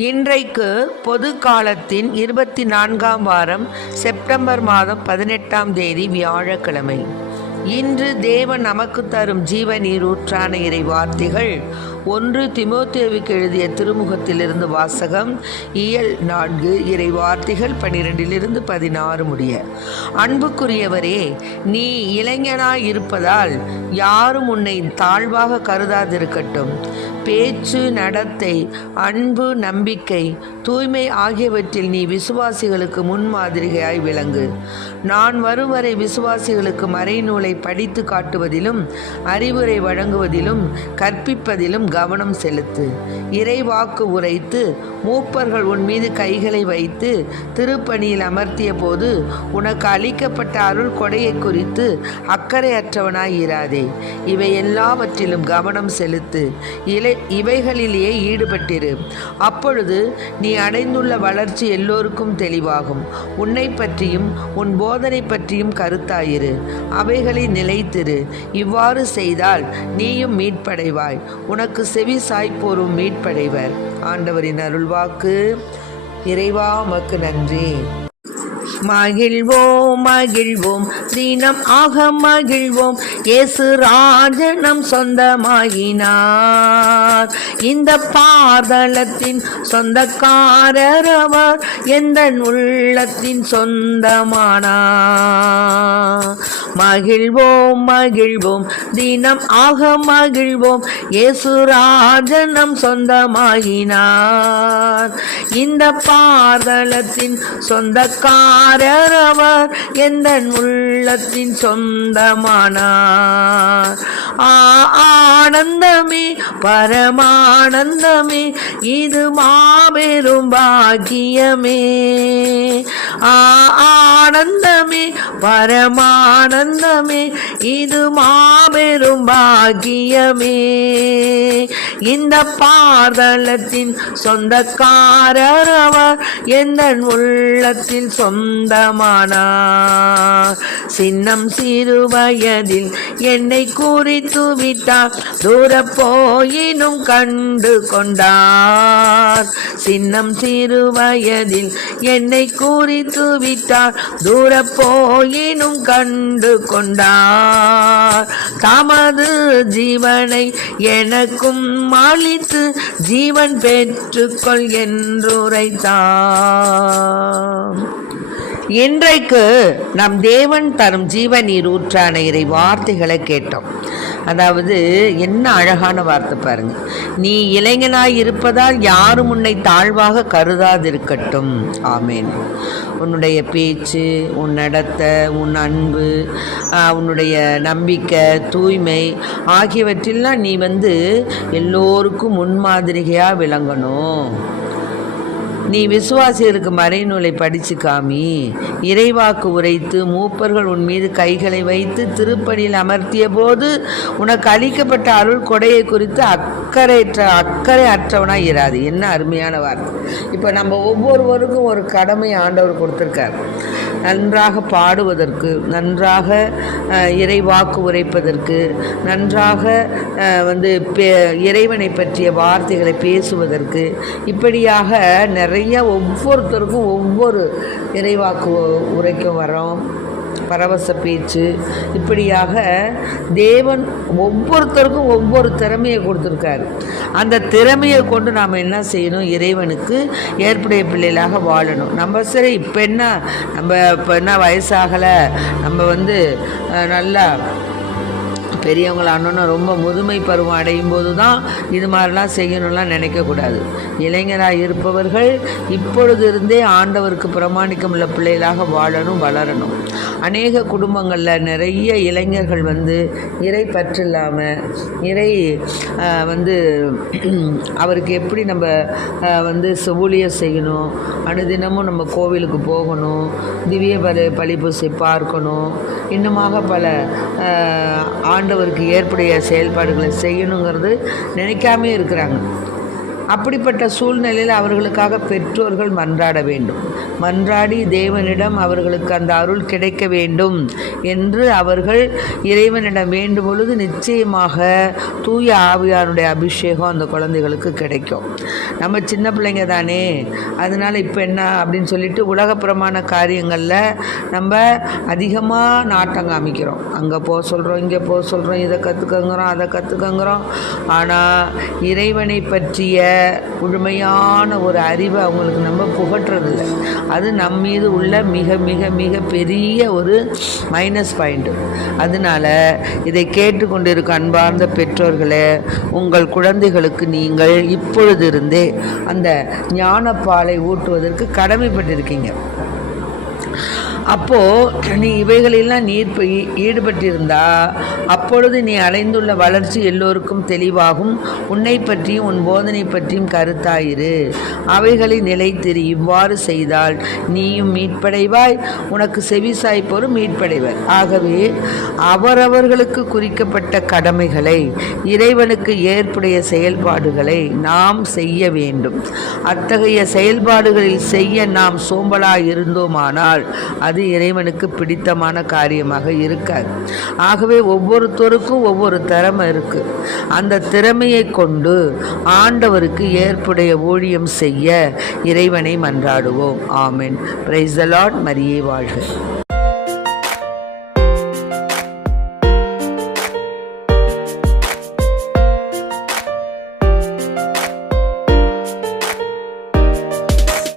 இன்றைக்கு பொது காலத்தின் 24ஆம் வாரம் செப்டம்பர் மாதம் 18ஆம் தேதி வியாழக்கிழமை. இன்று தேவன் நமக்கு தரும் ஜீவ நீரூற்றான இறை வார்த்தைகள் 1 தீமோத்தேயுவுக்கு எழுதிய திருமுகத்திலிருந்து வாசகம். இயல் 4 இறை வார்த்தைகள் 12 16 முடிய. அன்புக்குரியவரே, நீ இளைஞனாய் இருப்பதால் யாரும் உன்னை தாழ்வாக கருதாதிருக்கட்டும். பேச்சு, நடத்தை, அன்பு, நம்பிக்கை, தூய்மை ஆகியவற்றில் நீ விசுவாசிகளுக்கு முன்மாதிரியாய் விளங்கு. நான் வரும் வரை விசுவாசிகளுக்கு மறைநூலை படித்து காட்டுவதிலும் அறிவுரை வழங்குவதிலும் கற்பிப்பதிலும் கவனம் செலுத்து. இறைவாக்கு உரைத்து மூப்பர்கள் உன் மீது கைகளை வைத்து திருப்பணியில் அமர்த்திய போது உனக்கு அளிக்கப்பட்ட அருள் கொடையை குறித்து அக்கறையற்றவனாய் இராதே. இவை எல்லாவற்றிலும் கவனம் செலுத்து. இவைகளிலேயே ஈடுபட்டிரு. அப்பொழுது நீ அடைந்துள்ள வளர்ச்சி எல்லோருக்கும் தெளிவாகும். உன்னை பற்றியும் உன் போதனை பற்றியும் கருத்தாயிரு. அவைகளில் நிலைத்திரு. இவ்வாறு செய்தால் நீயும் மீட்படைவாய். உனக்கு செவி சாய்ப்போரும் மீட்படைவர். ஆண்டவரின் அருள்வாக்கு. இறைவா உமக்கு நன்றி. மகிழ்வோம் மகிழ்வோம், தினம் ஆக மகிழ்வோம், இயேசு ராஜனம் சொந்தமாகினார். இந்த பாதளத்தின் சொந்தக்காரர் அவர், எந்த உள்ளத்தின் சொந்தமானார். மகிழ்வோம் மகிழ்வோம், தினம் ஆக மகிழ்வோம், இயேசு ராஜனம் சொந்தமாகினார். இந்த பாதளத்தின் சொந்தக்காரர் அவர், எந்த உள்ளத்தின் சொந்தமானார். ஆனந்தமே பரமானந்தமே, இது மாபெரும் பாக்கியமே. ஆனந்தமே பரமானந்தமே, இது மாபெரும் பாக்கியமே. இந்த பாதளத்தின் சொந்தக்காரர் அவர், எந்த உள்ளத்தில் சொந்தமானார். சின்னம் சிறு வயதில் என்னை குறித்து விட்டார், தூர போயினும் கண்டு கொண்டார். சின்னம் சிறு வயதில் என்னை குறித்து விட்டார், தூர போயினும் கண்டு கொண்டார். தமது ஜீவனை எனக்கும் அளித்து ஜீவன் பெற்றுக்கொள் என்றுரைத்தார். இன்றைக்கு நம் தேவன் தரும் ஜீவ நீர் ஊற்றான இறை வார்த்தைகளை கேட்டோம். அதாவது என்ன அழகான வார்த்தை பாருங்க. நீ இளைஞனாய் இருப்பதால் யாரும் உன்னை தாழ்வாக கருதாதிருக்கட்டும். ஆமேன். உன்னுடைய பேச்சு, உன் நடத்தை, உன் அன்பு, உன்னுடைய நம்பிக்கை, தூய்மை ஆகியவற்றெல்லாம் நீ எல்லோருக்கும் முன்மாதிரியாக விளங்கணும். நீ விசுவாசிகளுக்கு மறைநூலை படித்து காமி. இறைவாக்கு உரைத்து மூப்பர்கள் உன் மீது கைகளை வைத்து திருப்பணியில் அமர்த்திய போது உனக்கு அளிக்கப்பட்ட அருள் கொடையை குறித்து அக்கறை அற்றவனாக இராது. என்ன அருமையான வார்த்தை. இப்போ நம்ம ஒவ்வொருவருக்கும் ஒரு கடமை ஆண்டவர் கொடுத்துருக்கார். நன்றாக பாடுவதற்கு, நன்றாக இறைவாக்கு உரைப்பதற்கு, நன்றாக இறைவனை பற்றிய வார்த்தைகளை பேசுவதற்கு, இப்படியாக நிறைய ஒவ்வொருத்தருக்கும் ஒவ்வொரு இறைவாக்கு உரைக்க வரோம், பரவச பேச்சு, இப்படியாக தேவன் ஒவ்வொருத்தருக்கும் ஒவ்வொரு திறமையை கொடுத்துருக்காரு. அந்த திறமையை கொண்டு நாம் என்ன செய்யணும்? இறைவனுக்கு ஏற்புடைய பிள்ளைகளாக வாழணும். நம்ம சரி இப்போ என்ன வயசாகலை, நம்ம நல்லா பெரியவங்களானோன்னு ரொம்ப முதுமை பருவம் அடையும் போது தான் இது மாதிரிலாம் செய்யணும்லாம் நினைக்கக்கூடாது. இளைஞராக இருப்பவர்கள் இப்பொழுது இருந்தே ஆண்டவருக்கு பிரமாணிக்கம் உள்ள பிள்ளைகளாக வாழணும், வளரணும். அநேக குடும்பங்களில் நிறைய இளைஞர்கள் இறை பற்றில்லாமல், இறை அவருக்கு எப்படி நம்ம ஊழியம் செய்யணும், அனுதினமும் நம்ம கோவிலுக்கு போகணும், திவ்ய பலிபூசை பார்க்கணும், இன்னுமாக பல ஆண்டவருக்கு ஏற்புடைய செயல்பாடுகளை செய்யணுங்கிறது நினைக்காமே இருக்கிறாங்க. அப்படிப்பட்ட சூழ்நிலையில் அவர்களுக்காக பெற்றோர்கள் மன்றாட வேண்டும். மன்றாடி தேவனிடம் அவர்களுக்கு அந்த அருள் கிடைக்க வேண்டும் என்று அவர்கள் இறைவனிடம் வேண்டும் பொழுது நிச்சயமாக தூய ஆவியானுடைய அபிஷேகம் அந்த குழந்தைகளுக்கு கிடைக்கும். நம்ம சின்ன பிள்ளைங்க தானே, அதனால் இப்போ என்ன அப்படின்னு சொல்லிட்டு உலகப்புறமான காரியங்களில் நம்ம அதிகமாக நாட்டம் காமிக்கிறோம். அங்கே போக சொல்கிறோம், இங்கே போக சொல்கிறோம், இதை கற்றுக்கங்கிறோம், அதை கற்றுக்கங்கிறோம். ஆனால் இறைவனை பற்றிய முழுமையான ஒரு அறிவை அவங்களுக்கு நம்ம புகட்டுறதில்லை. அது நம் மீது உள்ள மிக மிக மிக பெரிய ஒரு மைனஸ் பாயிண்ட்டு. அதனால் இதை கேட்டுக்கொண்டிருக்க அன்பார்ந்த பெற்றோர்களே, உங்கள் குழந்தைகளுக்கு நீங்கள் இப்பொழுதிருந்தே அந்த ஞானப்பாலை ஊட்டுவதற்கு கடமைப்பட்டிருக்கீங்க. அப்போது நீ இவைகளெல்லாம் ஈடுபட்டிருந்தா அப்பொழுது நீ அடைந்துள்ள வளர்ச்சி எல்லோருக்கும் தெளிவாகும். உன்னை பற்றியும் உன் போதனை பற்றியும் கருத்தாயிரு, அவைகளை நிலைத்திரு. இவ்வாறு செய்தால் நீயும் மீட்படைவாய், உனக்கு செவிசாய்ப்போரும் மீட்படைவர். ஆகவே அவரவர்களுக்கு குறிக்கப்பட்ட கடமைகளை, இறைவனுக்கு ஏற்புடைய செயல்பாடுகளை நாம் செய்ய வேண்டும். அத்தகைய செயல்பாடுகளில் செய்ய நாம் சோம்பலாய் இருந்தோமானால் அது இறைவனுக்கு பிடித்தமான காரியமாக இருக்காது. ஆகவே ஒவ்வொருத்தருக்கும் ஒவ்வொரு திறமை இருக்குது. அந்த திறமையை கொண்டு ஆண்டவருக்கு ஏற்புடைய ஊழியம் செய்ய இறைவனை மன்றாடுவோம். ஆமென். Praise the lord. மரியே வாழ்க.